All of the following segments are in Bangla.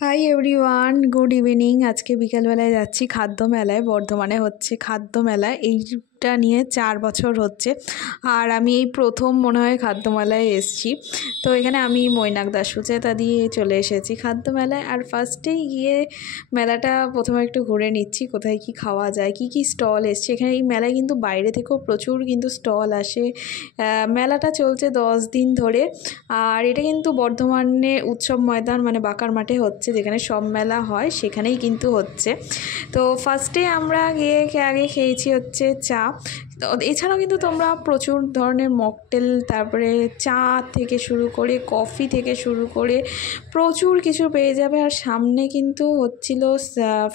Hi everyone, good evening. আজকে বিকালবেলায় যাচ্ছি খাদ্য মেলায়। বর্ধমানে হচ্ছে খাদ্য মেলা, এইটা নিয়ে 4 বছর হচ্ছে। আর আমি এই প্রথম মনে হয় খাদ্য মেলায় এসেছি। তো এখানে আমি মৈনাক দাস সুচেতা দিয়ে চলে এসেছি খাদ্য মেলায়। আর ফার্স্টেই গিয়ে মেলাটা প্রথমে একটু ঘুরে নিচ্ছি, কোথায় কি খাওয়া যায়, কি কি স্টল এসছে। এখানে এই মেলায় কিন্তু বাইরে থেকেও প্রচুর কিন্তু স্টল আসে। মেলাটা চলছে 10 দিন ধরে। আর এটা কিন্তু বর্ধমানে উৎসব ময়দান মানে বাঁকার মাঠে হচ্ছে, যেখানে সব মেলা হয় সেখানেই কিন্তু হচ্ছে। তো ফার্স্টে আমরা গিয়ে আগে খেয়েছি হচ্ছে চা। তো এছাড়াও কিন্তু তোমরা প্রচুর ধরনের মকটেল, তারপরে চা থেকে শুরু করে কফি থেকে শুরু করে প্রচুর কিছু পেয়ে যাবে। আর সামনে কিন্তু হচ্ছিল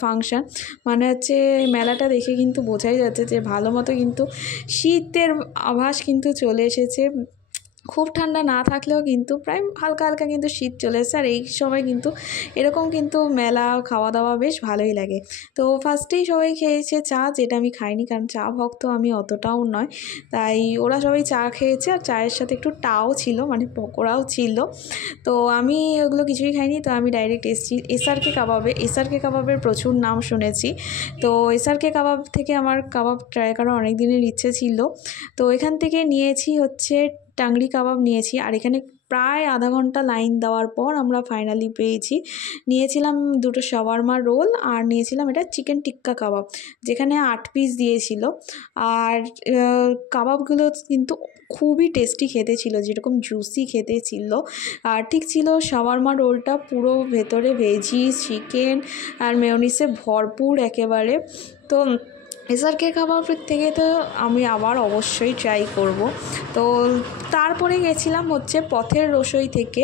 ফাংশান, মানে হচ্ছে মেলাটা দেখে কিন্তু বোঝাই যাচ্ছে যে ভালো মতো কিন্তু শীতের আভাস কিন্তু চলে এসেছে। খুব ঠান্ডা না থাকলেও কিন্তু প্রায় হালকা হালকা কিন্তু শীত চলে এসেছে। আর এই সময় কিন্তু এরকম কিন্তু মেলা খাওয়া দাওয়া বেশ ভালোই লাগে। তো ফার্স্টেই সবাই খেয়েছে চা, যেটা আমি খাইনি, কারণ চা ভক্ত আমি অতটাও নয়। তাই ওরা সবাই চা খেয়েছে, আর চায়ের সাথে একটু টাও ছিল, মানে পকোড়াও ছিল। তো আমি ওগুলো কিছুই খাইনি। তো আমি ডাইরেক্ট এসেছি এসআরকে কাবাবে। এসআরকে কাবাবের প্রচুর নাম শুনেছি। তো এসআরকে কাবাব থেকে আমার কাবাব ট্রাই করার অনেক দিনের ইচ্ছে ছিল। তো এখান থেকে নিয়েছি হচ্ছে টাংরি কাবাব নিয়েছি। আর এখানে প্রায় আধা ঘন্টা লাইন দেওয়ার পর আমরা ফাইনালি পেয়েছি। নিয়েছিলাম 2টো শাওয়ারমা রোল, আর নিয়েছিলাম এটা চিকেন টিক্কা কাবাব, যেখানে 8 পিস দিয়েছিল। আর কাবাবগুলো কিন্তু খুবই টেস্টি খেতে ছিল, যেরকম জুসি খেতে ছিল। আর ঠিক ছিল শাওয়ারমা রোলটা পুরো ভেতরে ভেজি চিকেন আর মেয়োনিজে ভরপুর একেবারে। তো এসআরকে কাবাবের থেকে তো আমি আবার অবশ্যই ট্রাই করব। তো তারপরে গেছিলাম হচ্ছে পথের রসই থেকে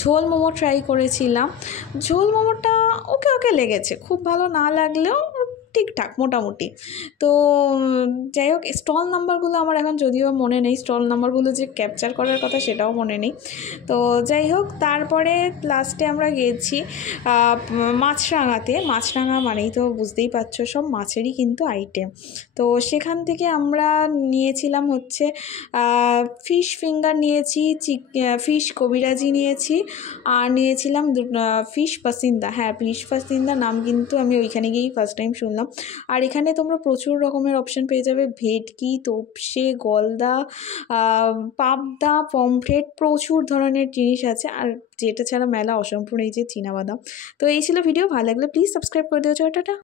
ঝোল মোমো ট্রাই করেছিলাম। ঝোল মোমোটা ওকে ওকে লেগেছে, খুব ভালো না লাগলেও ঠিকঠাক মোটামুটি। তো যাই হোক, স্টল নাম্বারগুলো আমার এখন যদিও মনে নেই, স্টল নাম্বারগুলো যে ক্যাপচার করার কথা সেটাও মনে নেই। তো যাই হোক, তারপরে লাস্টে আমরা গেছি মাছরাঙাতে। মাছরাঙা মানেই তো বুঝতেই পারছো সব মাছেরই কিন্তু আইটেম। তো সেখান থেকে আমরা নিয়েছিলাম হচ্ছে ফিশ ফিঙ্গার নিয়েছি, ফিশ কবিরাজি নিয়েছি, আর নিয়েছিলাম ফিশ পাসিন্দা। হ্যাঁ, ফিশ পাসিন্দা নাম কিন্তু আমি ওইখানে গিয়েই ফার্স্ট টাইম শুনলাম। আর এখানে তোমরা প্রচুর রকমের অপশান পেয়ে যাবে, ভেটকি, তোপসে, গলদা, পাবদা, পমফ্রেট, প্রচুর ধরনের জিনিস আছে। আর যেটা ছাড়া মেলা অসম্পূর্ণ, এই যে চীনাবাদাম। তো এই ছিল ভিডিও। ভালো লাগলে প্লিজ সাবস্ক্রাইব করে দিও। টাটা।